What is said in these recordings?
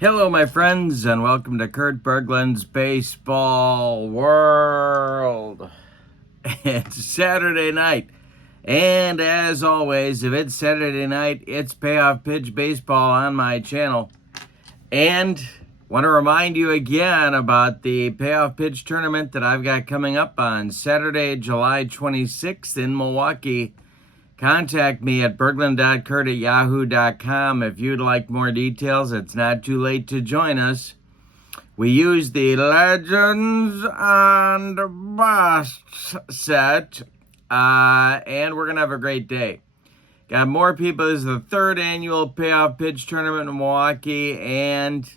Hello, my friends, and welcome to Kurt Berglund's Baseball World. It's Saturday night, and as always, if it's Saturday night, it's Payoff Pitch Baseball on my channel. And want to remind you again about the Payoff Pitch Tournament that I've got coming up on Saturday, July 26th in Milwaukee. Contact me at berglund.kurt@yahoo.com if you'd like more details. It's not too late to join us. We use the Legends and BUSTS set, and we're going to have a great day. Got more people. This is the third annual Payoff Pitch Tournament in Milwaukee, and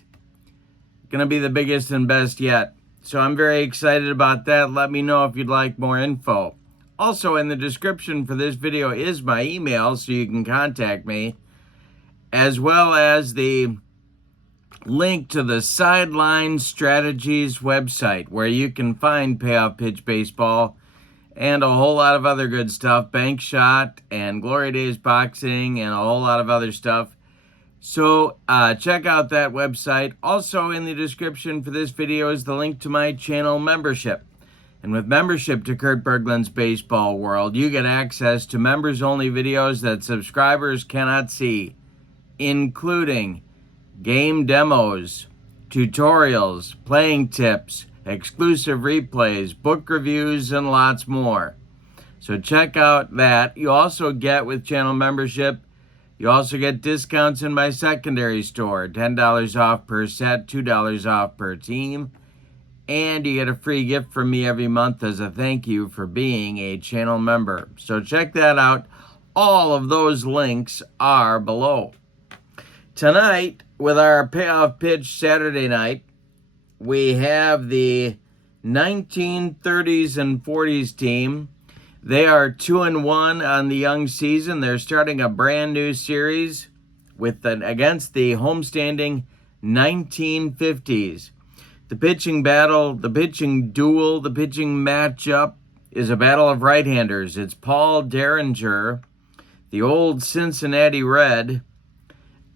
going to be the biggest and best yet. So I'm very excited about that. Let me know if you'd like more info. Also, in the description for this video is my email, so you can contact me, as well as the link to the Sideline Strategies website, where you can find Payoff Pitch Baseball and a whole lot of other good stuff, Bank Shot and Glory Days Boxing and a whole lot of other stuff. So check out that website. Also in the description for this video is the link to my channel membership. And with membership to Kurt Berglund's Baseball World, you get access to members-only videos that subscribers cannot see, including game demos, tutorials, playing tips, exclusive replays, book reviews, and lots more. So check out that. You also get, with channel membership, you also get discounts in my secondary store, $10 off per set, $2 off per team. And you get a free gift from me every month as a thank you for being a channel member. So check that out. All of those links are below. Tonight, with our Payoff Pitch Saturday night, we have the 1930s and 40s team. They are 2-1 on the young season. They're starting a brand new series against the homestanding 1950s. The pitching battle, the pitching duel, the pitching matchup is a battle of right-handers. It's Paul Derringer, the old Cincinnati Red,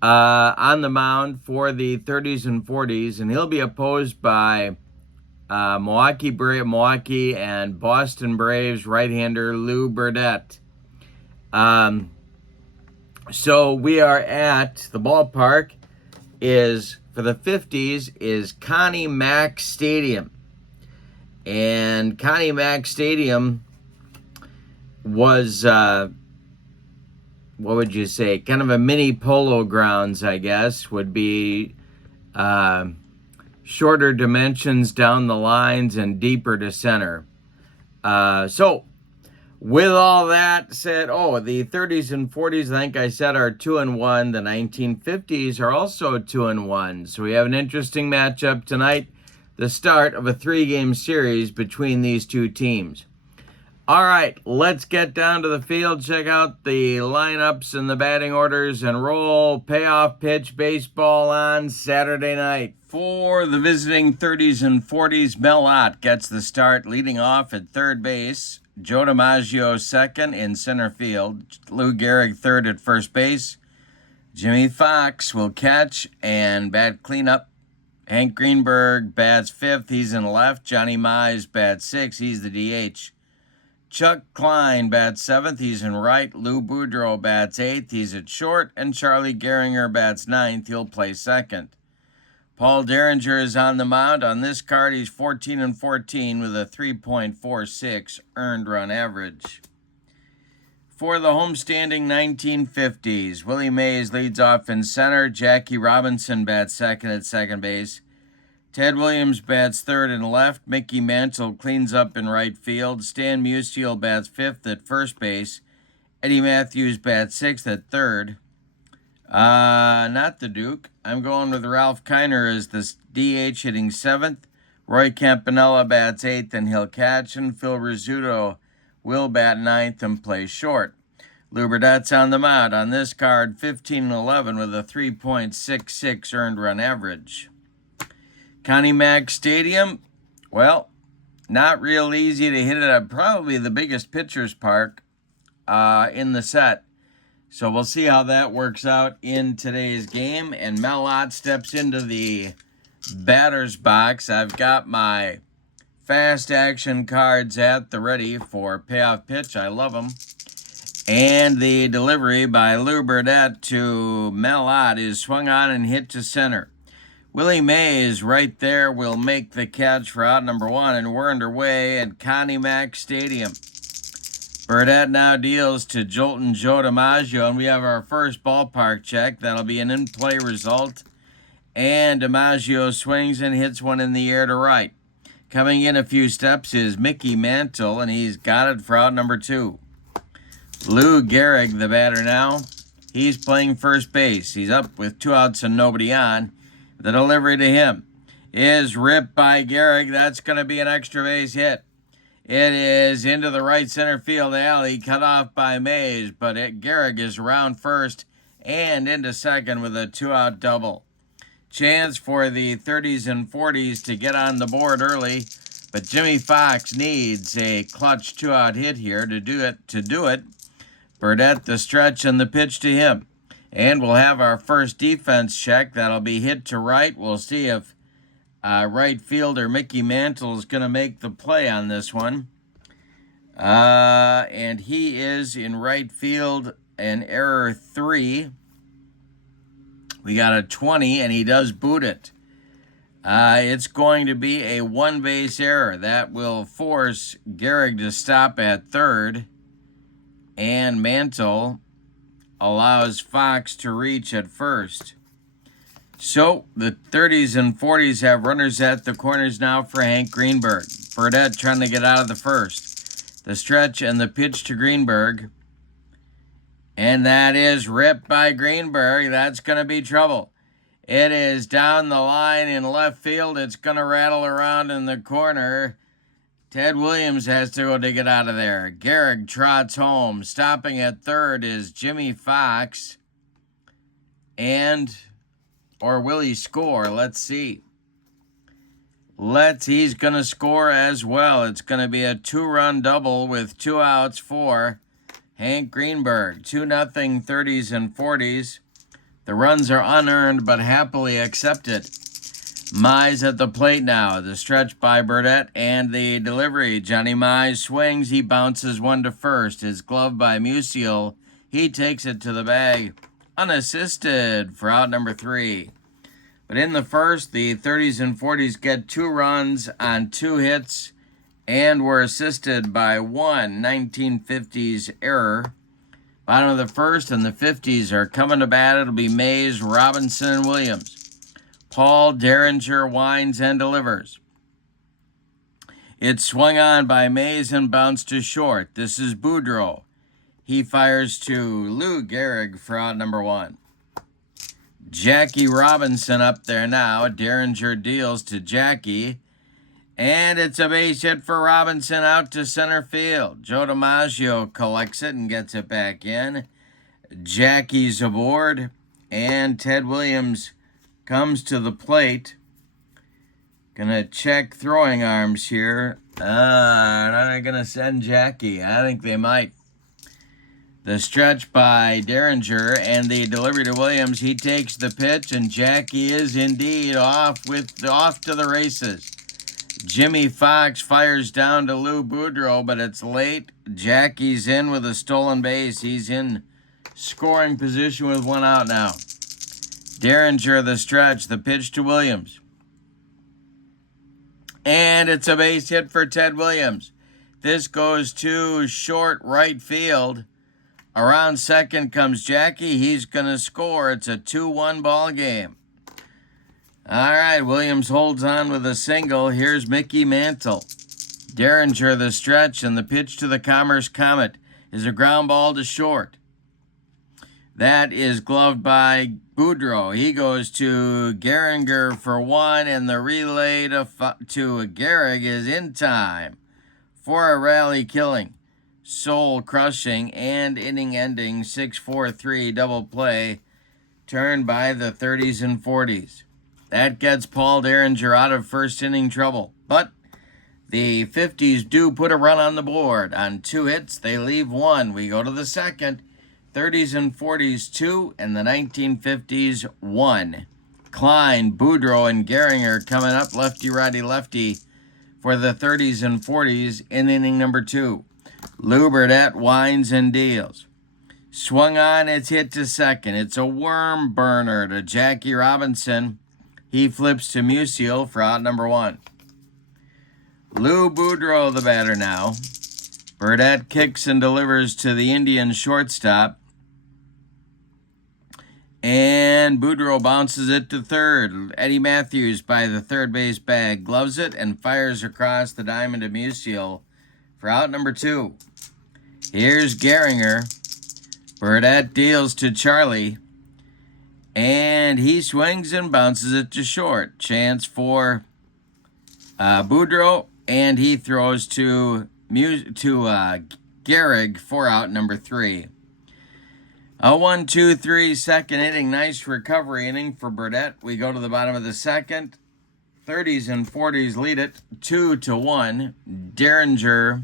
on the mound for the 30s and 40s, and he'll be opposed by Milwaukee and Boston Braves right-hander Lou Burdette. So we are at the ballpark for the 50s is Connie Mack Stadium. And Connie Mack Stadium was, what would you say, kind of a mini polo grounds, I guess, would be shorter dimensions down the lines and deeper to center. So, with all that said, the 30s and 40s, I think I said, are 2-1. The 1950s are also 2-1. So we have an interesting matchup tonight, the start of a 3-game series between these two teams. All right, let's get down to the field, check out the lineups and the batting orders, and roll Payoff Pitch Baseball on Saturday night. For the visiting 30s and 40s, Mel Ott gets the start, leading off at third base. Joe DiMaggio second in center field. Lou Gehrig third at first base. Jimmy Fox will catch and bat cleanup. Hank Greenberg bats fifth. He's in left. Johnny Mize bats sixth. He's the DH. Chuck Klein bats seventh. He's in right. Lou Boudreau bats eighth. He's at short. And Charlie Gehringer bats ninth. He'll play second. Paul Derringer is on the mound. On this card, he's 14-14 with a 3.46 earned run average. For the homestanding 1950s, Willie Mays leads off in center. Jackie Robinson bats second at second base. Ted Williams bats third and left. Mickey Mantle cleans up in right field. Stan Musial bats fifth at first base. Eddie Matthews bats sixth at third. Not the Duke. I'm going with Ralph Kiner as the DH hitting seventh. Roy Campanella bats eighth and he'll catch, and Phil Rizzuto will bat ninth and play short. Lou Burdette's on the mound. On this card, 15-11 with a 3.66 earned run average. Connie Mack Stadium, well, not real easy to hit it at probably the biggest pitcher's park in the set. So we'll see how that works out in today's game. And Mel Ott steps into the batter's box. I've got my fast action cards at the ready for payoff pitch. I love them. And the delivery by Lou Burdette to Mel Ott is swung on and hit to center. Willie Mays right there will make the catch for out number 1, and we're underway at Connie Mack Stadium. Burdette now deals to Jolton Joe DiMaggio, and we have our first ballpark check. That'll be an in-play result. And DiMaggio swings and hits one in the air to right. Coming in a few steps is Mickey Mantle, and he's got it for out number 2. Lou Gehrig, the batter now. He's playing first base. He's up with 2 outs and nobody on. The delivery to him is ripped by Gehrig. That's going to be an extra base hit. It is into the right center field alley, cut off by Mays, but Gehrig is around first and into second with a 2-out double. Chance for the 30s and 40s to get on the board early, but Jimmy Fox needs a clutch 2-out hit here to do it. Burdette the stretch and the pitch to him. And we'll have our first defense check. That'll be hit to right. We'll see if right fielder Mickey Mantle is going to make the play on this one. And he is in right field, an error 3. We got a 20, and he does boot it. It's going to be a 1-base error. That will force Gehrig to stop at third. And Mantle allows Fox to reach at first. So the 30s and 40s have runners at the corners now for Hank Greenberg. Burdette trying to get out of the first. The stretch and the pitch to Greenberg. And that is ripped by Greenberg. That's going to be trouble. It is down the line in left field. It's going to rattle around in the corner. Ted Williams has to go dig it out of there. Gehrig trots home. Stopping at third is Jimmy Fox. Or will he score? Let's see. He's going to score as well. It's going to be a 2-run double with 2 outs for Hank Greenberg. 2-0 30s and 40s. The runs are unearned but happily accepted. Mize at the plate now. The stretch by Burdette and the delivery. Johnny Mize swings. He bounces one to first. It's gloved by Musial. He takes it to the bag unassisted for out number 3. But in the first, the 30s and 40s get 2 runs on 2 hits and were assisted by 1 1950s error. Bottom of the first, and the 50s are coming to bat. It'll be Mays, Robinson, and Williams. Paul Derringer winds and delivers. It's swung on by Mays and bounced to short. This is Boudreau. He fires to Lou Gehrig for out number 1. Jackie Robinson up there now. Derringer deals to Jackie. And it's a base hit for Robinson out to center field. Joe DiMaggio collects it and gets it back in. Jackie's aboard. And Ted Williams comes to the plate. Gonna check throwing arms here. Are they gonna send Jackie? I think they might. The stretch by Derringer and the delivery to Williams. He takes the pitch, and Jackie is indeed off to the races. Jimmy Fox fires down to Lou Boudreau, but it's late. Jackie's in with a stolen base. He's in scoring position with 1 out now. Derringer the stretch, the pitch to Williams. And it's a base hit for Ted Williams. This goes to short right field. Around second comes Jackie. He's going to score. It's a 2-1 ball game. All right, Williams holds on with a single. Here's Mickey Mantle. Derringer the stretch, and the pitch to the Commerce Comet is a ground ball to short. That is gloved by Boudreau. He goes to Derringer for 1, and the relay to Gehrig is in time for a rally killing, soul crushing, and inning ending 6-4-3 double play turned by the 30s and 40s. That gets Paul Derringer out of first inning trouble. But the 50s do put a run on the board. On 2 hits, they leave 1. We go to the second. 30s and 40s 2, and the 1950s 1. Klein, Boudreau, and Derringer coming up lefty, righty, lefty for the 30s and 40s in inning number 2. Burdette winds and deals. Swung on, it's hit to second. It's a worm burner to Jackie Robinson. He flips to Musial for out number 1. Lou Boudreau, the batter now. Burdette kicks and delivers to the Indian shortstop. And Boudreau bounces it to third. Eddie Matthews by the third base bag gloves it and fires across the diamond to Musial for out number 2. Here's Derringer. Burdette deals to Charlie. And he swings and bounces it to short. Chance for Boudreau. And he throws to Gehrig for out number 3. A 1-2-3 second inning. Nice recovery inning for Burdette. We go to the bottom of the second. 30s and 40s lead it 2-1. Derringer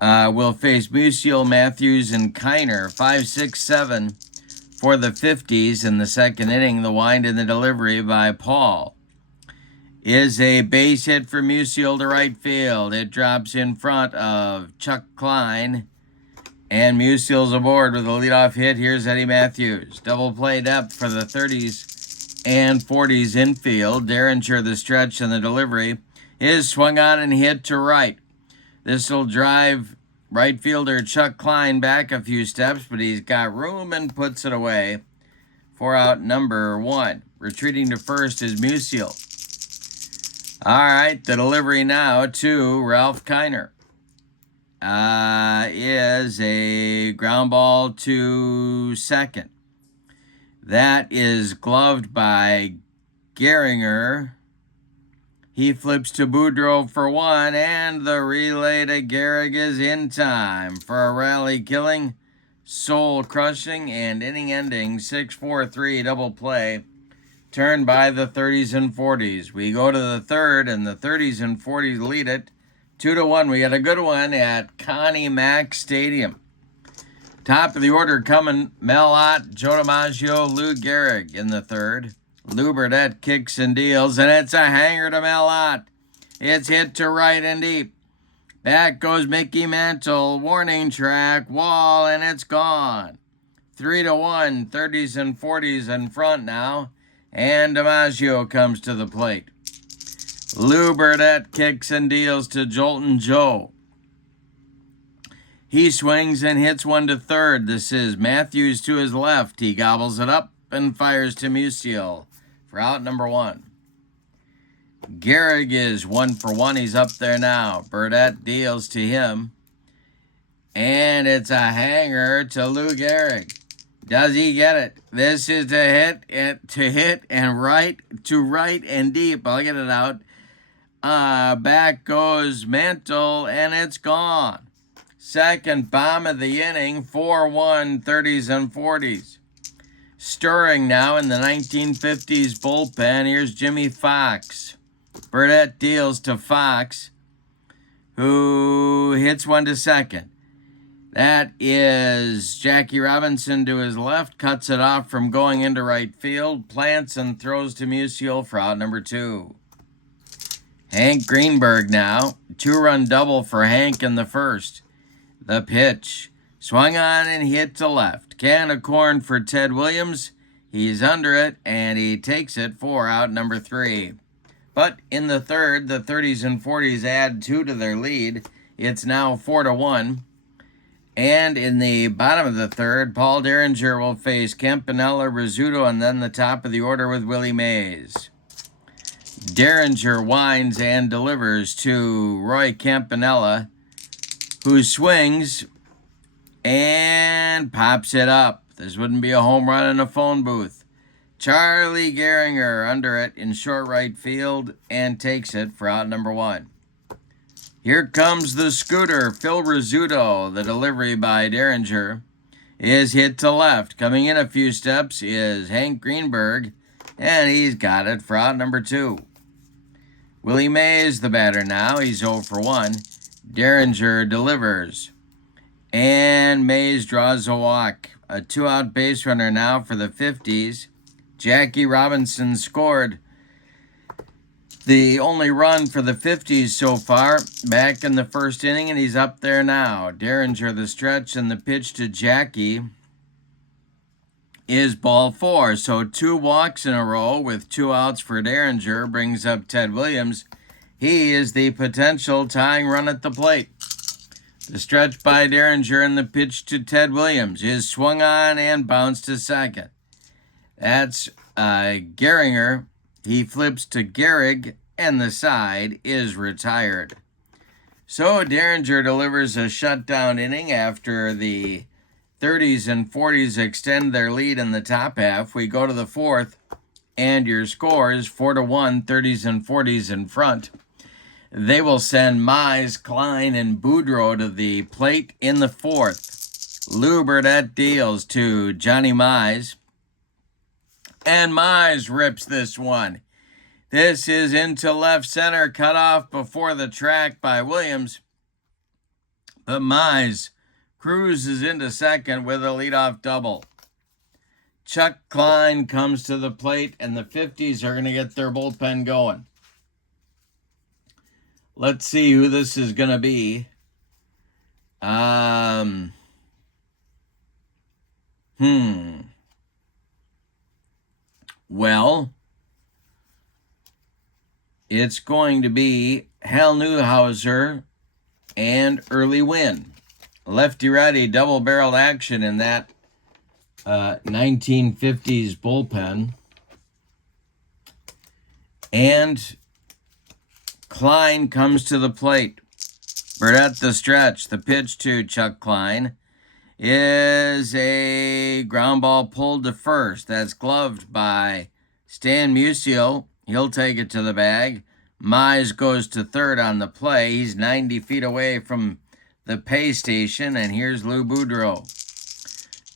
will face Musial, Matthews, and Kiner. 5, 6, 7 for the 50s in the second inning. The wind and the delivery by Paul is a base hit for Musial to right field. It drops in front of Chuck Klein. And Musial's aboard with a leadoff hit. Here's Eddie Matthews. Double play depth for the 30s and 40s infield. Derringer, the stretch and the delivery, is swung on and hit to right. This will drive right fielder Chuck Klein back a few steps, but he's got room and puts it away for out number 1. Retreating to first is Musial. All right, the delivery now to Ralph Kiner. Is a ground ball to second. That is gloved by Derringer. He flips to Boudreau for 1, and the relay to Gehrig is in time for a rally-killing, soul-crushing, and inning-ending 6-4-3 double play turned by the 30s and 40s. We go to the third, and the 30s and 40s lead it 2-1. We got a good one at Connie Mack Stadium. Top of the order coming, Mel Ott, Joe DiMaggio, Lou Gehrig in the third. Lou Burdette kicks and deals, and it's a hanger to Mel Ott. It's hit to right and deep. Back goes Mickey Mantle, warning track, wall, and it's gone. 3-1, 30s and 40s in front now, and DiMaggio comes to the plate. Lou Burdette kicks and deals to Jolton Joe. He swings and hits one to third. This is Matthews to his left. He gobbles it up and fires to Musial for out number 1. Gehrig is 1 for 1. He's up there now. Burdette deals to him. And it's a hanger to Lou Gehrig. Does he get it? This is to hit and right and deep. I'll get it out. Back goes Mantle, and it's gone. Second bomb of the inning, 4-1, 30s and 40s. Stirring now in the 1950s bullpen. Here's Jimmy Fox. Burdette deals to Fox, who hits one to second. That is Jackie Robinson to his left, cuts it off from going into right field, plants and throws to Musial for out number 2. Hank Greenberg now, 2-run double for Hank in the first. The pitch, swung on and hit to left. Can of corn for Ted Williams. He's under it, and he takes it for out number 3. But in the third, the 30s and 40s add 2 to their lead. It's now 4-1. And in the bottom of the third, Paul Derringer will face Campanella, Rizzuto, and then the top of the order with Willie Mays. Derringer winds and delivers to Roy Campanella, who swings and pops it up. This wouldn't be a home run in a phone booth. Charlie Derringer under it in short right field and takes it for out number 1. Here comes the scooter, Phil Rizzuto. The delivery by Derringer is hit to left. Coming in a few steps is Hank Greenberg, and he's got it for out number 2. Willie Mays, the batter now. He's 0 for 1. Derringer delivers. And Mays draws a walk. A 2-out base runner now for the 50s. Jackie Robinson scored the only run for the 50s so far, back in the first inning, and he's up there now. Derringer the stretch, and the pitch to Jackie is ball 4. So 2 walks in a row with 2 outs for Derringer brings up Ted Williams. He is the potential tying run at the plate. The stretch by Derringer and the pitch to Ted Williams is swung on and bounced to second. That's Gehringer. He flips to Gehrig, and the side is retired. So Derringer delivers a shutdown inning after the 30s and 40s extend their lead in the top half. We go to the 4th, and your score is 4-1, 30s and 40s in front. They will send Mize, Klein, and Boudreau to the plate in the 4th. Lou Burdette deals to Johnny Mize, and Mize rips this one. This is into left center, cut off before the track by Williams. But Mize cruises into second with a leadoff double. Chuck Klein comes to the plate, and the 50s are going to get their bullpen going. Let's see who this is going to be. Well, it's going to be Hal Newhouser and Early Win. Lefty-righty double-barreled action in that 1950s bullpen. And Klein comes to the plate. Burdette the stretch. The pitch to Chuck Klein is a ground ball pulled to first. That's gloved by Stan Musial. He'll take it to the bag. Mize goes to third on the play. He's 90 feet away from the pay station, and here's Lou Boudreau.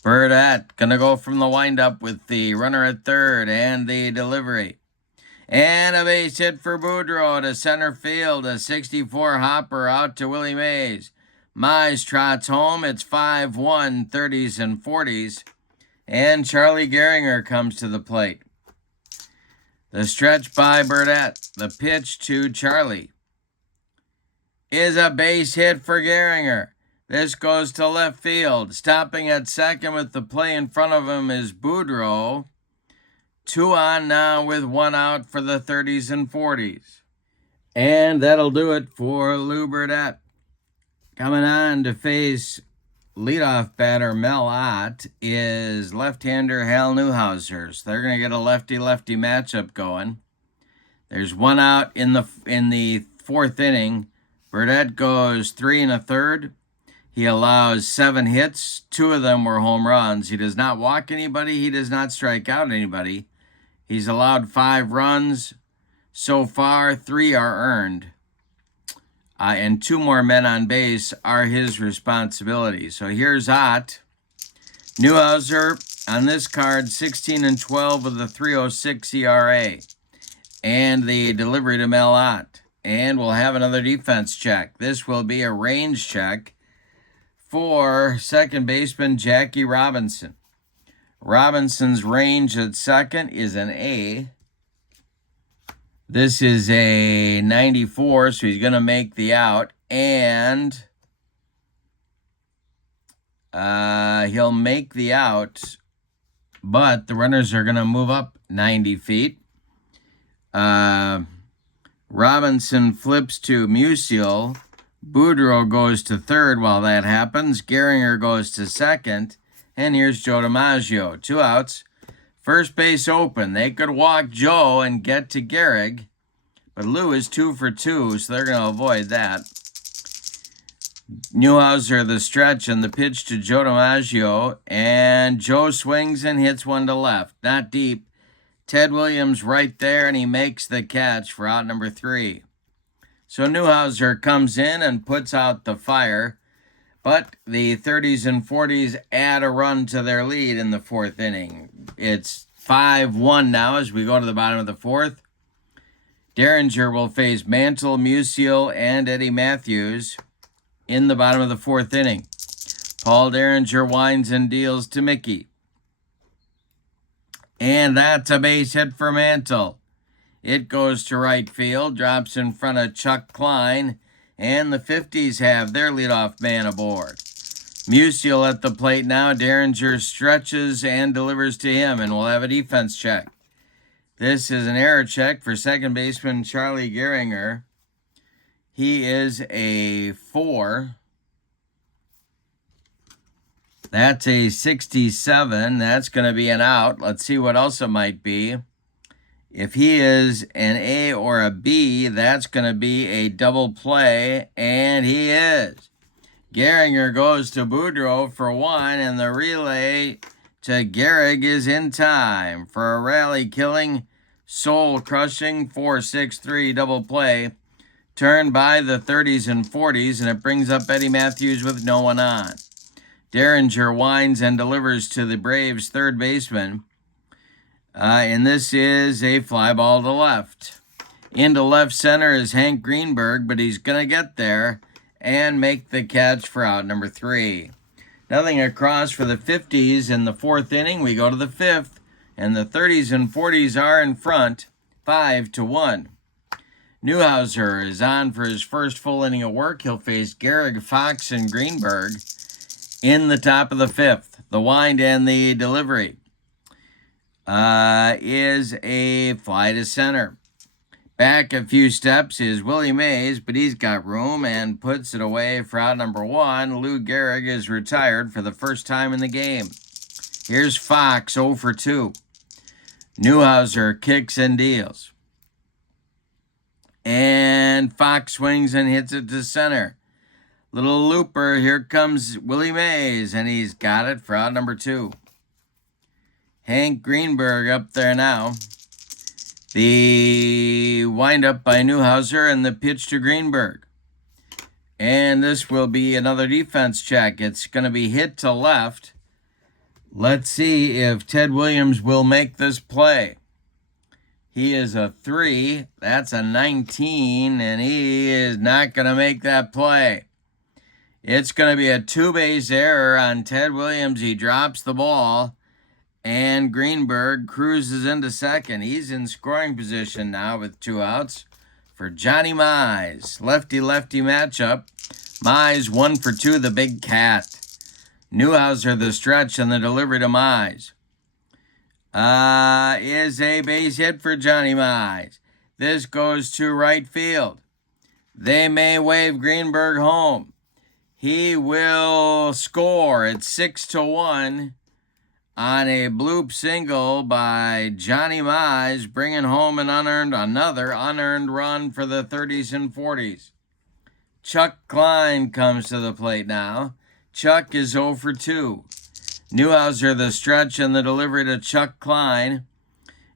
Burdette gonna go from the windup with the runner at third and the delivery. And a base hit for Boudreau to center field. A 64 hopper out to Willie Mays. Mize trots home. It's 5-1, 30s and 40s. And Charlie Gehringer comes to the plate. The stretch by Burdette. The pitch to Charlie is a base hit for Gehringer. This goes to left field. Stopping at second with the play in front of him is Boudreau. 2 on now with 1 out for the 30s and 40s. And that'll do it for Lou Burdette. Coming on to face leadoff batter Mel Ott is left-hander Hal Newhouser. So they're going to get a lefty-lefty matchup going. There's 1 out in the 4th inning. Burdette goes 3 1/3. He allows 7 hits. 2 of them were home runs. He does not walk anybody. He does not strike out anybody. He's allowed 5 runs. So far, 3 are earned. And 2 more men on base are his responsibility. So here's Ott. Newhouser on this card, 16-12 with a 3.06 ERA. And the delivery to Mel Ott. And we'll have another defense check. This will be a range check for second baseman Jackie Robinson. Robinson's range at second is an A. This is a 94, so he's going to make the out. And he'll make the out, but the runners are going to move up 90 feet. Robinson flips to Musial. Boudreau goes to third while that happens. Gehringer goes to second. And here's Joe DiMaggio. 2 outs. First base open. They could walk Joe and get to Gehrig. But Lou is 2 for 2, so they're going to avoid that. Newhouser the stretch and the pitch to Joe DiMaggio. And Joe swings and hits one to left. Not deep. Ted Williams right there, and he makes the catch for out number 3. So Newhouser comes in and puts out the fire. But the 30s and 40s add a run to their lead in the 4th inning. It's 5-1 now as we go to the bottom of the 4th. Derringer will face Mantle, Musial, and Eddie Matthews in the bottom of the 4th inning. Paul Derringer winds and deals to Mickey. And that's a base hit for Mantle. It goes to right field, drops in front of Chuck Klein, and the 50s have their leadoff man aboard. Musial at the plate now. Derringer stretches and delivers to him, and we'll have a defense check. This is an error check for second baseman Charlie Derringer. He is a 4. That's a 67. That's going to be an out. Let's see what else it might be. If he is an A or a B, that's going to be a double play, and he is. Derringer goes to Boudreau for 1, and the relay to Gehrig is in time for a rally-killing, soul-crushing 4-6-3 double play, turned by the 30s and 40s, and it brings up Eddie Matthews with no one on. Derringer winds and delivers to the Braves' third baseman, and this is a fly ball to left. Into left center is Hank Greenberg, but he's going to get there and make the catch for out number 3. Nothing across for the 50s in the 4th inning. We go to the 5th, and the 30s and 40s are in front, 5-1. Newhouser is on for his first full inning of work. He'll face Gehrig, Fox, and Greenberg in the top of the 5th. The wind and the delivery is a fly to center. Back a few steps is Willie Mays, but he's got room and puts it away for out number 1. Lou Gehrig is retired for the first time in the game. Here's Fox, 0 for 2. Newhouser kicks and deals. And Fox swings and hits it to center. Little looper, here comes Willie Mays, and he's got it for out number 2. Hank Greenberg up there now. The windup by Newhouser and the pitch to Greenberg. And this will be another defense check. It's going to be hit to left. Let's see if Ted Williams will make this play. He is a 3. That's a 19, and he is not going to make that play. It's going to be a 2-base error on Ted Williams. He drops the ball. And Greenberg cruises into second. He's in scoring position now with 2 outs for Johnny Mize. Lefty-lefty matchup. Mize 1 for 2, the big cat. Newhouser the stretch and the delivery to Mize. Is a base hit for Johnny Mize. This goes to right field. They may wave Greenberg home. He will score at 6-1. On a bloop single by Johnny Mize, bringing home another unearned run for the 30s and 40s. Chuck Klein comes to the plate now. Chuck is 0 for 2. Newhouser, the stretch and the delivery to Chuck Klein,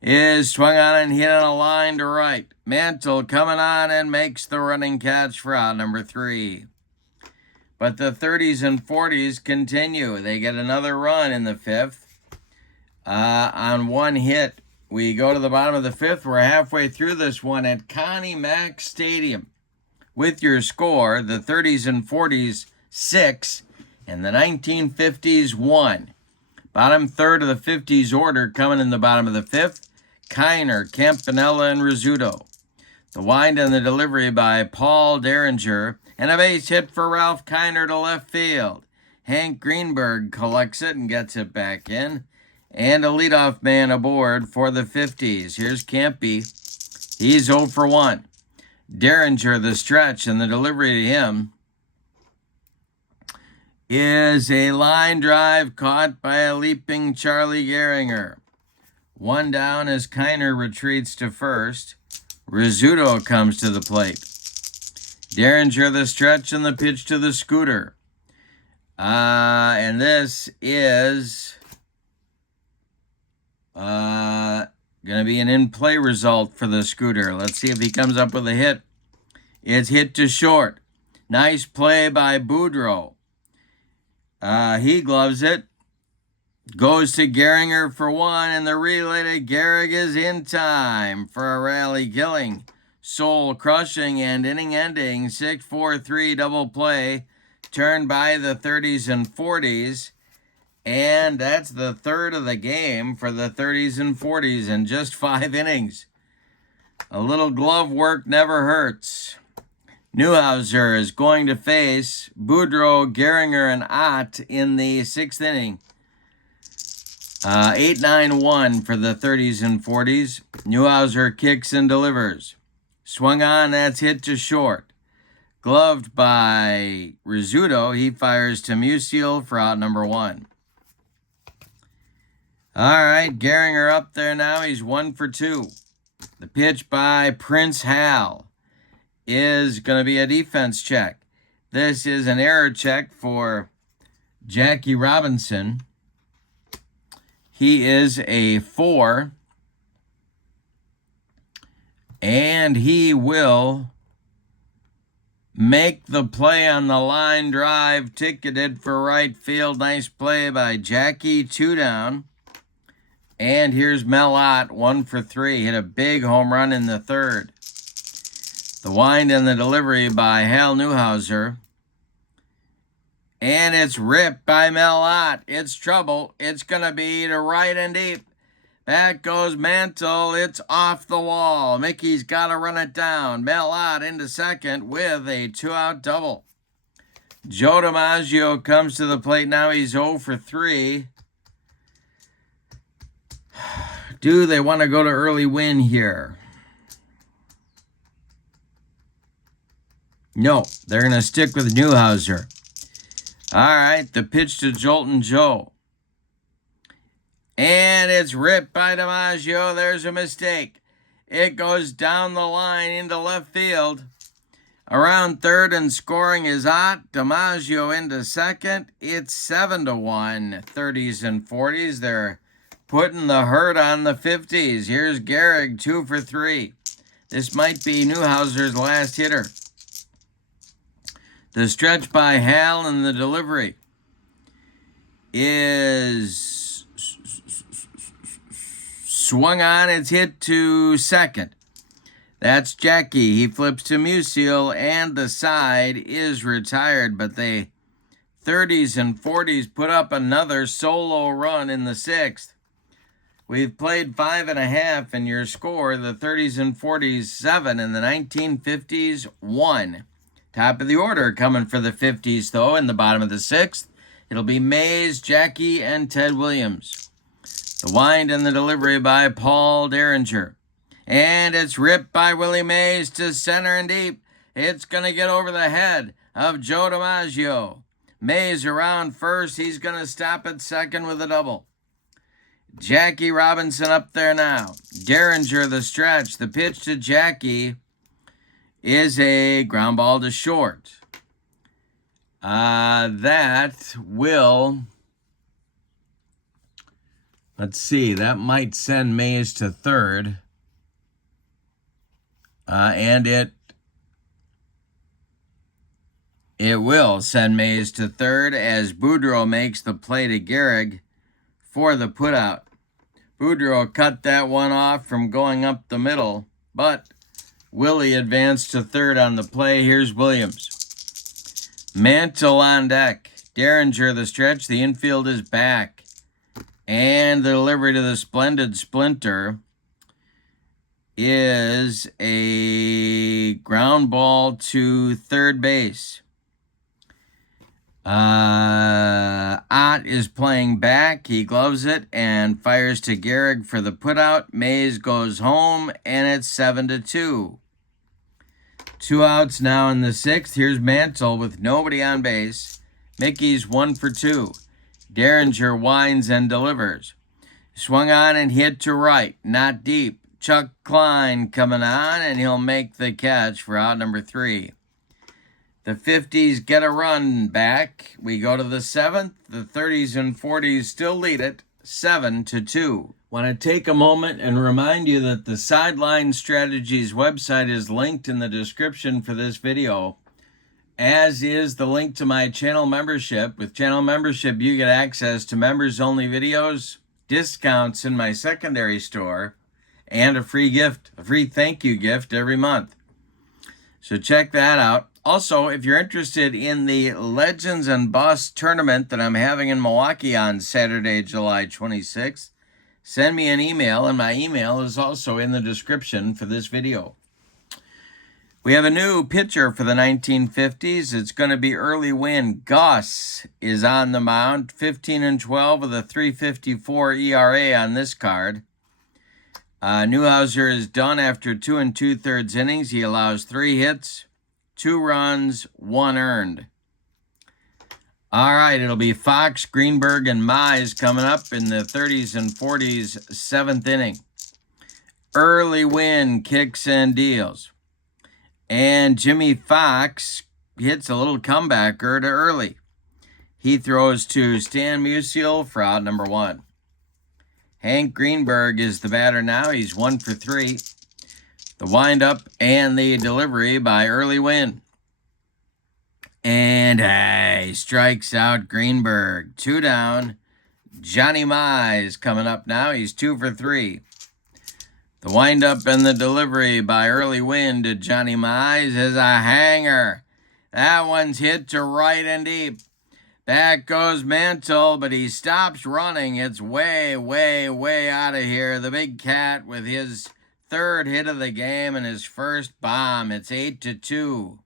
is swung on and hit on a line to right. Mantle coming on and makes the running catch for out number 3. But the 30s and 40s continue. They get another run in the 5th. On 1 hit. We go to the bottom of the 5th. We're halfway through this one at Connie Mack Stadium. With your score, the 30s and 40s 6 and the 1950s 1. Bottom third of the 50s order coming in the bottom of the 5th. Kiner, Campanella, and Rizzuto. The wind and the delivery by Paul Derringer. And a base hit for Ralph Kiner to left field. Hank Greenberg collects it and gets it back in. And a leadoff man aboard for the 50s. Here's Campy. He's 0 for 1. Derringer, the stretch, and the delivery to him is a line drive caught by a leaping Charlie Derringer. 1 down as Kiner retreats to first. Rizzuto comes to the plate. Derringer, the stretch, and the pitch to the scooter. And this is going to be an in-play result for the scooter. Let's see if he comes up with a hit. It's hit to short. Nice play by Boudreau. He gloves it. Goes to Derringer for 1, and the relay to Gehrig is in time for a rally-killing, soul-crushing, and inning-ending 6-4-3 double play, turned by the 30s and 40s. And that's the third of the game for the 30s and 40s in just 5 innings. A little glove work never hurts. Neuhauser is going to face Boudreau, Derringer, and Ott in the 6th inning. 8-9-1 for the 30s and 40s. Neuhauser kicks and delivers. Swung on, that's hit to short. Gloved by Rizzuto. He fires to Musial for out number 1. All right, Derringer up there now. He's 1 for 2. The pitch by Prince Hal is going to be a defense check. This is an error check for Jackie Robinson. He is a 4. And he will make the play on the line drive, ticketed for right field. Nice play by Jackie, 2 down. And here's Mel Ott, 1 for 3. Hit a big home run in the 3rd. The wind and the delivery by Hal Neuhauser. And it's ripped by Mel Ott. It's trouble. It's going to be to right and deep. Back goes Mantle. It's off the wall. Mickey's got to run it down. Mel Ott into second with a 2-out double. Joe DiMaggio comes to the plate now. He's 0 for 3. Do they want to go to early win here? No, they're going to stick with Neuhauser. All right, the pitch to Jolton Joe. And it's ripped by DiMaggio. There's a mistake. It goes down the line into left field. Around third and scoring is Ott. DiMaggio into second. It's 7-1. 30s and 40s. They're putting the hurt on the 50s. Here's Gehrig, 2 for 3. This might be Neuhauser's last hitter. The stretch by Hal and the delivery is swung on. It's hit to second. That's Jackie. He flips to Musial, and the side is retired. But the 30s and 40s put up another solo run in the 6th. We've played 5.5, and your score, the 30s and 40s, 7, and the 1950s, 1. Top of the order coming for the 50s, though, in the bottom of the 6th. It'll be Mays, Jackie, and Ted Williams. The wind and the delivery by Paul Derringer. And it's ripped by Willie Mays to center and deep. It's going to get over the head of Joe DiMaggio. Mays around first. He's going to stop at second with a double. Jackie Robinson up there now. Derringer the stretch. The pitch to Jackie is a ground ball to short. That will, let's see, that might send Mays to third. And it will send Mays to third as Boudreau makes the play to Gehrig for the putout. Boudreau cut that one off from going up the middle, but Willie advanced to third on the play. Here's Williams. Mantle on deck. Derringer the stretch. The infield is back. And the delivery to the splendid Splinter is a ground ball to third base. Ott is playing back. He gloves it and fires to Gehrig for the putout. Mays goes home, and it's 7-2. 2 outs now in the 6th. Here's Mantle with nobody on base. Mickey's 1 for 2. Derringer winds and delivers. Swung on and hit to right. Not deep. Chuck Klein coming on, and he'll make the catch for out number 3. The 50s get a run back. We go to the 7th. The 30s and 40s still lead it 7-2. Want to take a moment and remind you that the Sideline Strategies website is linked in the description for this video, as is the link to my channel membership. With channel membership, you get access to members-only videos, discounts in my secondary store, and a free gift, a free thank you gift every month. So check that out. Also, if you're interested in the Legends and BUSTS tournament that I'm having in Milwaukee on Saturday, July 26th, send me an email, and my email is also in the description for this video. We have a new pitcher for the 1950s. It's going to be Early Win. Gus is on the mound, 15-12 with a 3.54 ERA on this card. Newhouser is done after 2 2/3 innings. He allows 3 hits, 2 runs, 1 earned. All right, it'll be Fox, Greenberg, and Mize coming up in the 30s and 40s, 7th inning. Early Win kicks and deals. And Jimmy Fox hits a little comebacker to Early. He throws to Stan Musial for out number 1. Hank Greenberg is the batter now. He's 1 for 3. The windup and the delivery by Early Win. And he strikes out Greenberg. 2 down. Johnny Mize coming up now. He's 2 for 3. The windup and the delivery by Early Win to Johnny Mize is a hanger. That one's hit to right and deep. Back goes Mantle, but he stops running. It's way, way, way out of here. The big cat with his 3rd hit of the game and his first bomb. It's 8-2.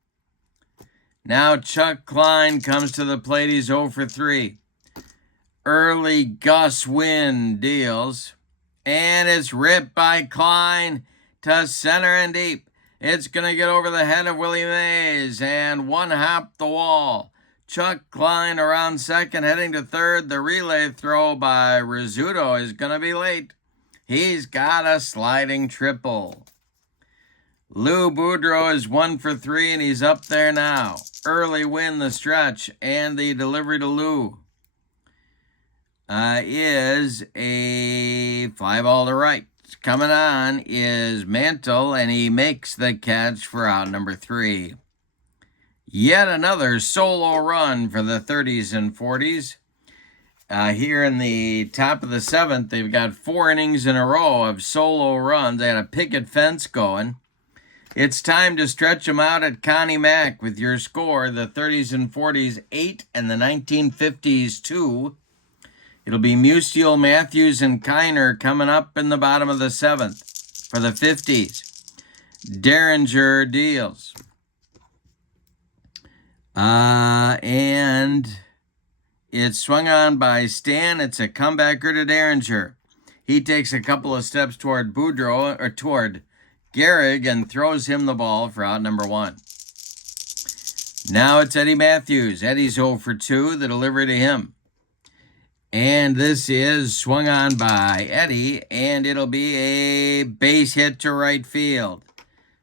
Now Chuck Klein comes to the plate. He's 0 for 3. Early Gus Win deals. And it's ripped by Klein to center and deep. It's going to get over the head of Willie Mays and one hop the wall. Chuck Klein around second, heading to third. The relay throw by Rizzuto is going to be late. He's got a sliding triple. Lou Boudreau is 1 for 3, and he's up there now. Early Win the stretch, and the delivery to Lou is a fly ball to right. Coming on is Mantle, and he makes the catch for out number 3. Yet another solo run for the 30s and 40s. Here in the top of the 7th, they've got 4 innings in a row of solo runs. They had a picket fence going. It's time to stretch them out at Connie Mack with your score. The 30s and 40s 8 and the 1950s 2. It'll be Musial, Matthews, and Kiner coming up in the bottom of the 7th for the 50s. Derringer deals. And it's swung on by Stan. It's a comebacker to Derringer. He takes a couple of steps toward Boudreau, or toward Gehrig, and throws him the ball for out number 1. Now it's Eddie Matthews. Eddie's 0 for 2. The delivery to him. And this is swung on by Eddie, and it'll be a base hit to right field.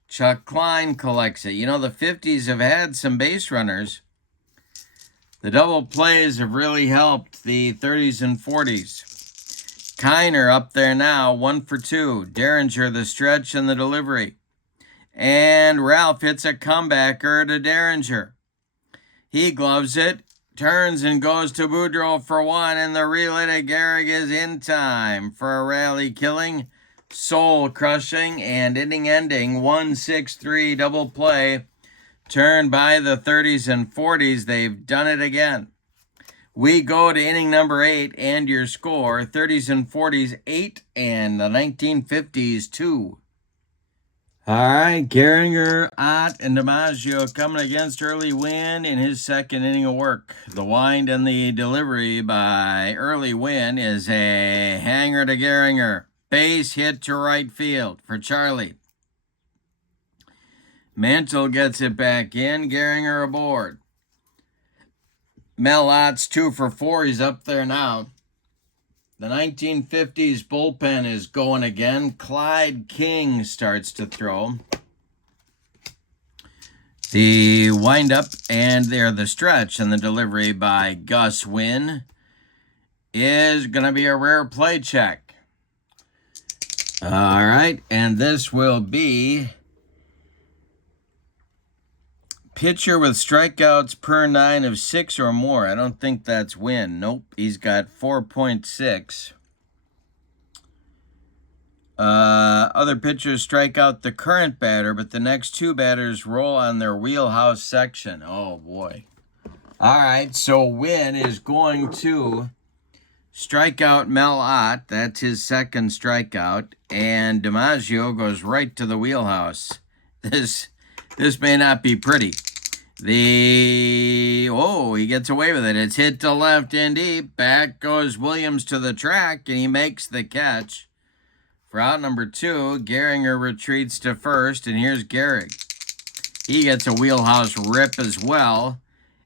Chuck Klein collects it. You know, the 50s have had some base runners. The double plays have really helped the 30s and 40s. Kiner up there now, 1 for 2. Derringer the stretch and the delivery. And Ralph hits a comebacker to Derringer. He gloves it. Turns and goes to Boudreau for 1, and the relay to Gehrig is in time for a rally killing, soul crushing, and inning-ending 1-6-3 double play. Turned by the 30s and 40s. They've done it again. We go to inning number 8, and your score, 30s and 40s 8 and the 1950s 2. All right, Gehringer, Ott, and DiMaggio coming against Early Win in his 2nd inning of work. The wind and the delivery by Early Win is a hanger to Gehringer. Base hit to right field for Charlie. Mantle gets it back in. Gehringer aboard. Mel Ott's 2 for 4. He's up there now. The 1950s bullpen is going again. Clyde King starts to throw. The windup and there the stretch and the delivery by Gus Win is going to be a rare play check. All right, and this will be pitcher with strikeouts per 9 of 6 or more. I don't think that's Win. Nope, he's got 4.6. Other pitchers strike out the current batter, but the next two batters roll on their wheelhouse section. Oh, boy. All right, so Wynn is going to strike out Mel Ott. That's his second strikeout. And DiMaggio goes right to the wheelhouse. This may not be pretty. He gets away with it. It's hit to left and deep. Back goes Williams to the track, and he makes the catch. For out number 2, Derringer retreats to first, and here's Gehrig. He gets a wheelhouse rip as well,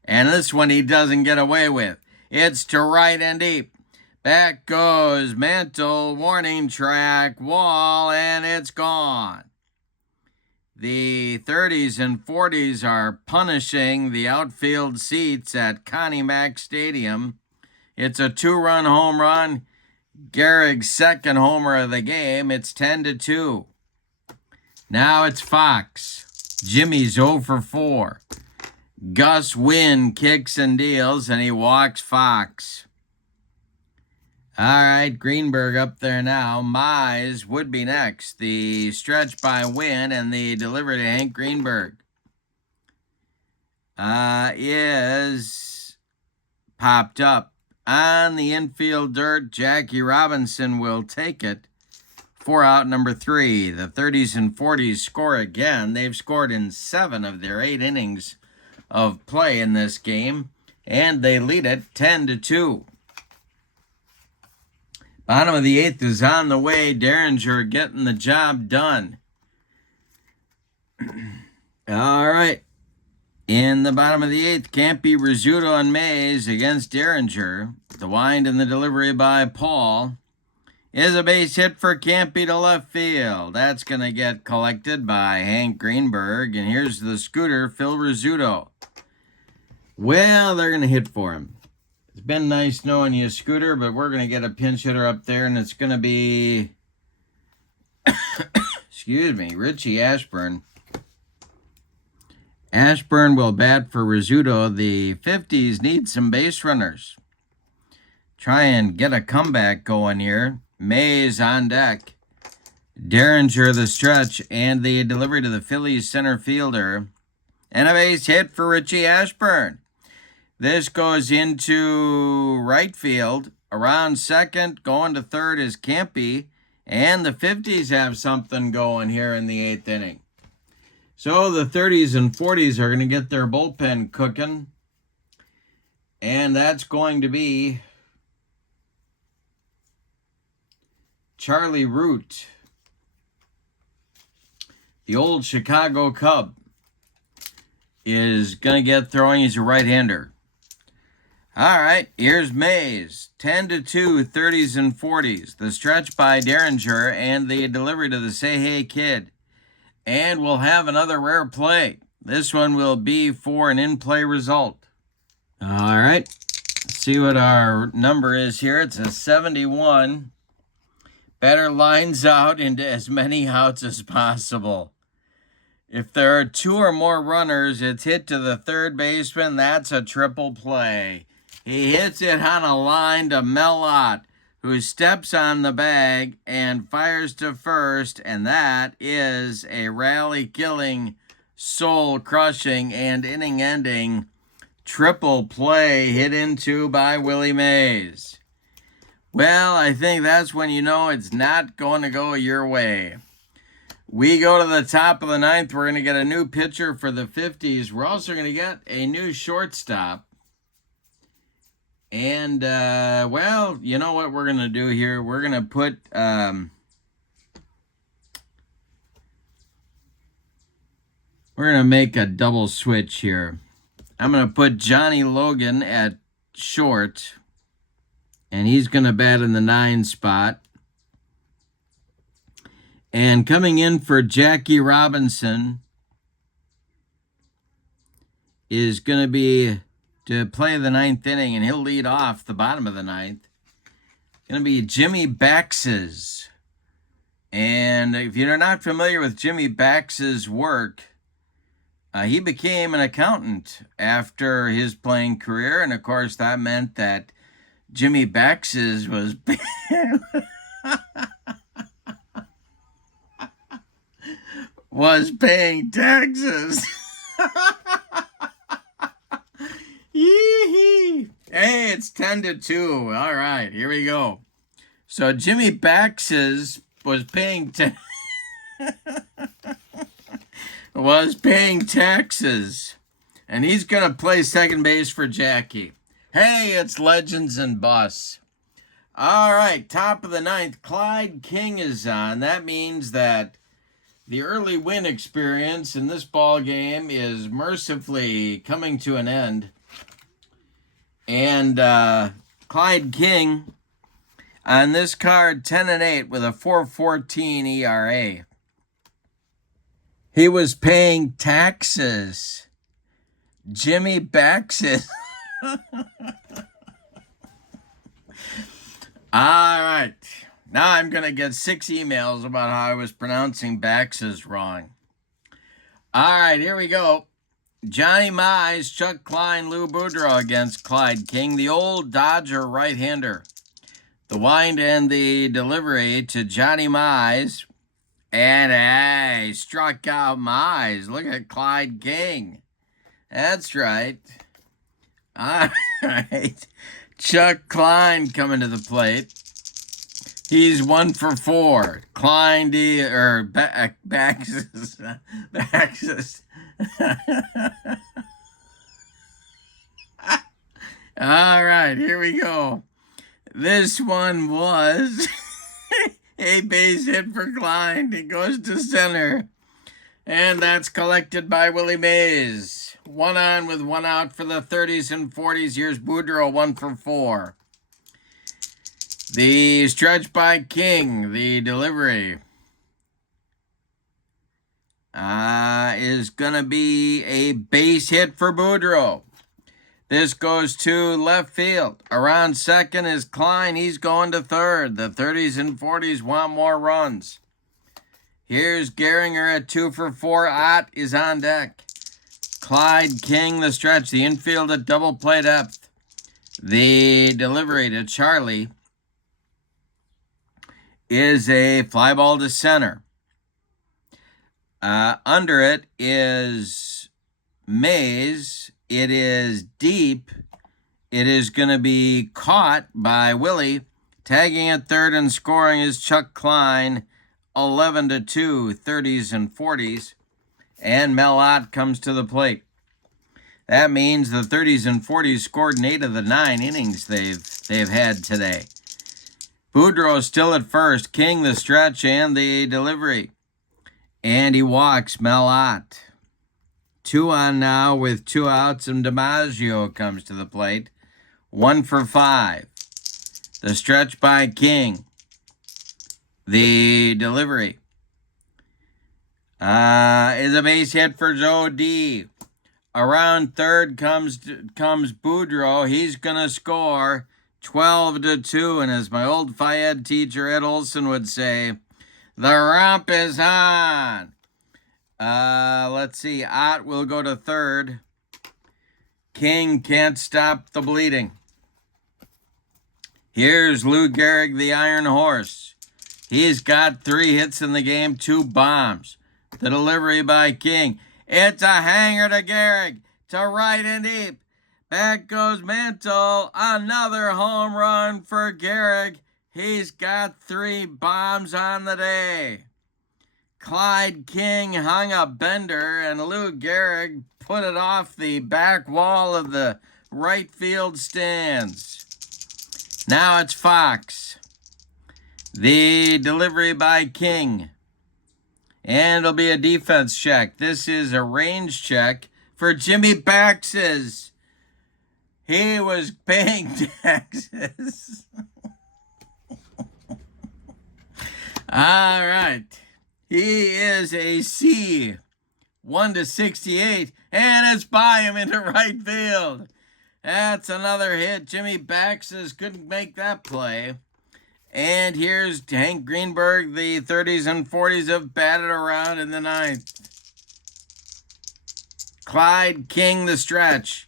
and this one he doesn't get away with. It's to right and deep. Back goes Mantle, warning track, wall, and it's gone. The 30s and 40s are punishing the outfield seats at Connie Mack Stadium. It's a 2-run home run. Gehrig's second homer of the game. It's 10-2. Now it's Fox. Jimmy's 0 for 4. Gus Wynn kicks and deals, and he walks Fox. All right, Greenberg up there now. Mize would be next. The stretch by Wynn and the delivery to Hank Greenberg is popped up. On the infield dirt, Jackie Robinson will take it for out number 3. The 30s and 40s score again. They've scored in 7 of their 8 innings of play in this game, and they lead it 10-2. Bottom of the 8th is on the way. Derringer getting the job done. All right. In the bottom of the 8th, Campy, Rizzuto, and Mays against Derringer. The wind and the delivery by Paul is a base hit for Campy to left field. That's going to get collected by Hank Greenberg. And here's the scooter, Phil Rizzuto. Well, they're going to hit for him. It's been nice knowing you, Scooter, but we're going to get a pinch hitter up there, and it's going to be, Richie Ashburn. Ashburn will bat for Rizzuto. The 50s need some base runners. Try and get a comeback going here. Mays on deck. Derringer the stretch and the delivery to the Phillies center fielder. And a base hit for Richie Ashburn. This goes into right field. Around second, going to third is Campy. And the 50s have something going here in the 8th inning. So the 30s and 40s are going to get their bullpen cooking. And that's going to be Charlie Root, the old Chicago Cub, is going to get throwing. He's a right-hander. All right, here's Mays. 10-2, 30s and 40s. The stretch by Derringer and the delivery to the Say Hey Kid. And we'll have another rare play. This one will be for an in-play result. All right. Let's see what our number is here. It's a 71. Batter lines out into as many outs as possible. If there are 2 or more runners, it's hit to the third baseman. That's a triple play. He hits it on a line to Mel Ott, who steps on the bag and fires to first, and that is a rally-killing, soul-crushing, and inning-ending triple play hit into by Willie Mays. Well, I think that's when you know it's not going to go your way. We go to the top of the 9th. We're going to get a new pitcher for the 50s. We're also going to get a new shortstop. And, well, you know what we're going to do here? We're going to put, we're going to make a double switch here. I'm going to put Johnny Logan at short, and he's going to bat in the 9 spot. And coming in for Jackie Robinson is going to be to play the 9th inning, and he'll lead off the bottom of the 9th. Going to be Jimmy Baxes. And if you're not familiar with Jimmy Baxes' work, he became an accountant after his playing career, and of course that meant that Jimmy Baxes was was paying taxes. Yee-hee. Hey, it's 10-2. All right, here we go. So Jimmy Baxes was paying taxes, and he's gonna play second base for Jackie. Hey, it's Legends and Busts. All right, top of the ninth, Clyde King is on. That means that the early win experience in this ball game is mercifully coming to an end. And Clyde King on this card, 10-8 with a 4.14 ERA. He was paying taxes. Jimmy Baxes. All right. Now I'm going to get 6 emails about how I was pronouncing Baxes wrong. All right, here we go. Johnny Mize, Chuck Klein, Lou Boudreau against Clyde King, the old Dodger right-hander. The wind and the delivery to Johnny Mize. And hey, struck out Mize. Look at Clyde King. That's right. All right. Chuck Klein coming to the plate. He's 1 for 4. Klein Baxes. All right, here we go. This one was a base hit for Klein. It goes to center. And that's collected by Willie Mays. 1 on with 1 out for the 30s and 40s. Here's Boudreau, 1 for 4. The stretch by King, the delivery, is going to be a base hit for Boudreau. This goes to left field. Around second is Klein. He's going to third. The 30s and 40s want more runs. Here's Derringer at 2 for 4. Ott is on deck. Clyde King, the stretch. The infield at double play depth. The delivery to Charlie is a fly ball to center. Under it is Mays. It is deep. It is going to be caught by Willie. Tagging at third and scoring is Chuck Klein. 11-2, 30s and 40s. And Mel Ott comes to the plate. That means the 30s and 40s scored in 8 of the 9 innings they've had today. Boudreau still at first. King the stretch and the delivery. And he walks Mel Ott. 2 on now with 2 outs, and DiMaggio comes to the plate. 1 for 5. The stretch by King. The delivery is a base hit for Joe D. Around third comes Boudreau. He's going to score 12-2. And as my old Phi-Ed teacher Ed Olson would say, the romp is on. Let's see. Ott will go to third. King can't stop the bleeding. Here's Lou Gehrig, the Iron Horse. He's got 3 hits in the game, 2 bombs. The delivery by King. It's a hanger to Gehrig. To right and deep. Back goes Mantle. Another home run for Gehrig. He's got 3 bombs on the day. Clyde King hung a bender, and Lou Gehrig put it off the back wall of the right field stands. Now it's Fox. The delivery by King. And it'll be a defense check. This is a range check for Jimmy Baxes. He was paying taxes. All right. He is a C. 1-68. And it's by him into right field. That's another hit. Jimmy Baxes couldn't make that play. And here's Hank Greenberg. The 30s and 40s have batted around in the 9th. Clyde King the stretch.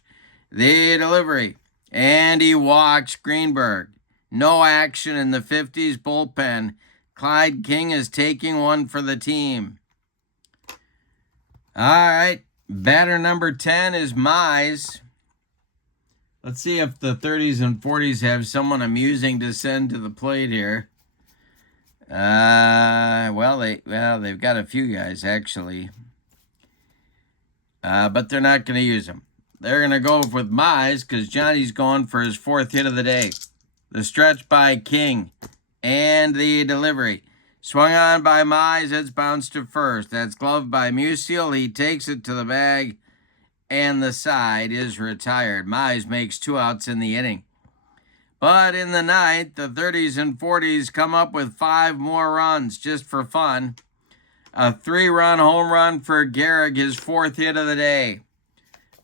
The delivery. And he walks Greenberg. No action in the 50s bullpen. Clyde King is taking one for the team. All right. Batter number 10 is Mize. Let's see if the 30s and 40s have someone amusing to send to the plate here. Well, they've got a few guys, actually. But they're not going to use them. They're going to go with Mize because Johnny's going for his 4th hit of the day. The stretch by King and the delivery. Swung on by Mize, it's bounced to first. That's gloved by Musial. He takes it to the bag, and the side is retired. Mize makes 2 outs in the inning. But in the 9th, the 30s and 40s come up with 5 more runs just for fun. A 3-run home run for Gehrig, his 4th hit of the day.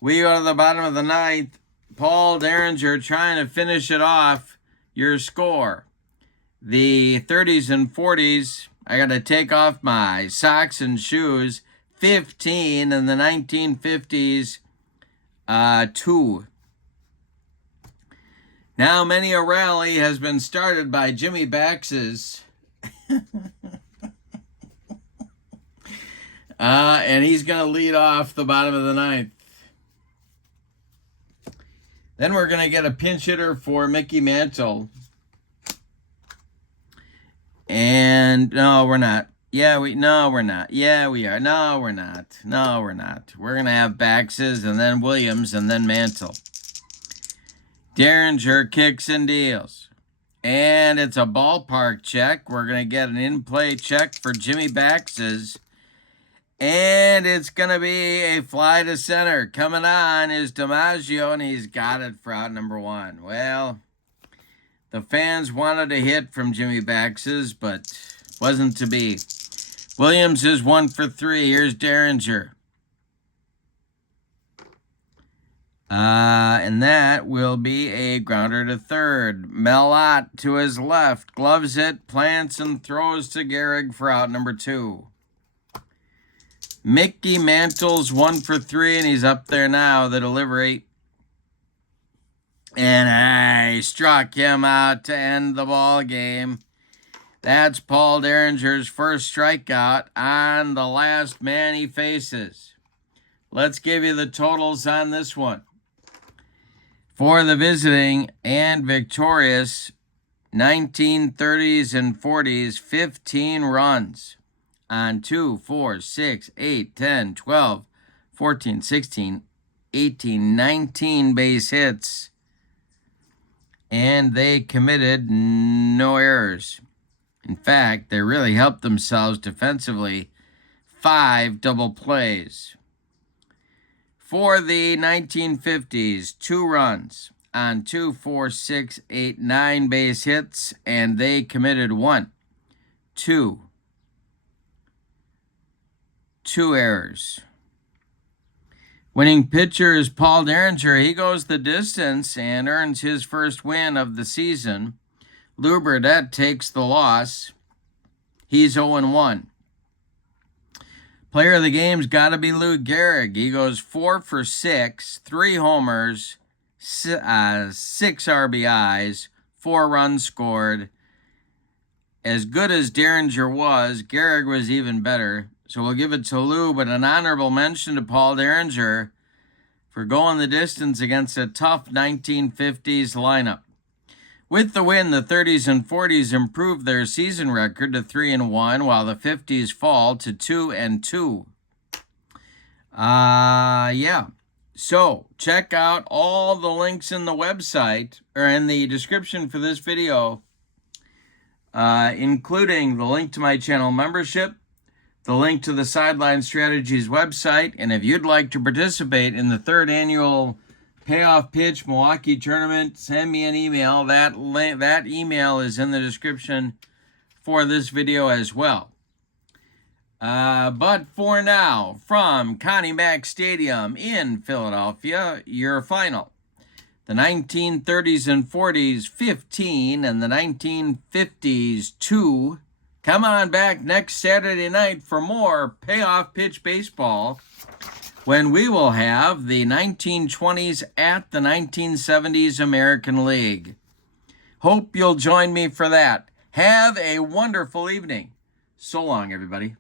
We go to the bottom of the 9th. Paul Derringer trying to finish it off. Your score. The 30s and 40s, I got to take off my socks and shoes. 15, and the 1950s, 2. Now many a rally has been started by Jimmy Bax's. And he's going to lead off the bottom of the 9th. Then we're going to get a pinch hitter for Mickey Mantle. And no, we're not. No, we're not. Yeah, we are. No, we're not. No, we're not. We're going to have Bax's and then Williams and then Mantle. Derringer kicks and deals. And it's a ballpark check. We're going to get an in-play check for Jimmy Bax's. And it's going to be a fly to center. Coming on is DiMaggio, and he's got it for out number 1. Well, the fans wanted a hit from Jimmy Bax's, but wasn't to be. Williams is 1 for 3. Here's Derringer. And that will be a grounder to third. Mellott to his left. Gloves it, plants, and throws to Gehrig for out number 2. Mickey Mantle's 1 for 3, and he's up there now, the delivery. And I struck him out to end the ball game. That's Paul Derringer's first strikeout on the last man he faces. Let's give you the totals on this one. For the visiting and victorious 1930s and 40s, 15 runs on 2, 4, 6, 8, 10, 12, 14, 16, 18, 19 base hits. And they committed no errors. In fact, they really helped themselves defensively. 5 double plays. For the 1950s, 2 runs on 2, 4, 6, 8, 9 base hits, and they committed 1, 2 errors. Winning pitcher is Paul Derringer. He goes the distance and earns his first win of the season. Burdette takes the loss. He's 0-1. Player of the game's got to be Lou Gehrig. He goes 4 for 6, 3 homers, 6 RBIs, 4 runs scored. As good as Derringer was, Gehrig was even better. So we'll give it to Lou, but an honorable mention to Paul Derringer for going the distance against a tough 1950s lineup. With the win, the 30s and 40s improved their season record to 3-1, while the 50s fall to 2-2. Yeah. So check out all the links in the website or in the description for this video, including the link to my channel membership, the link to the Sideline Strategies website, and if you'd like to participate in the 3rd annual Payoff Pitch Milwaukee Tournament, send me an email. That email is in the description for this video as well. But for now, from Connie Mack Stadium in Philadelphia, your final. The 1930s and 40s, 15, and the 1950s, 2. Come on back next Saturday night for more Payoff Pitch Baseball, when we will have the 1920s at the 1970s American League. Hope you'll join me for that. Have a wonderful evening. So long, everybody.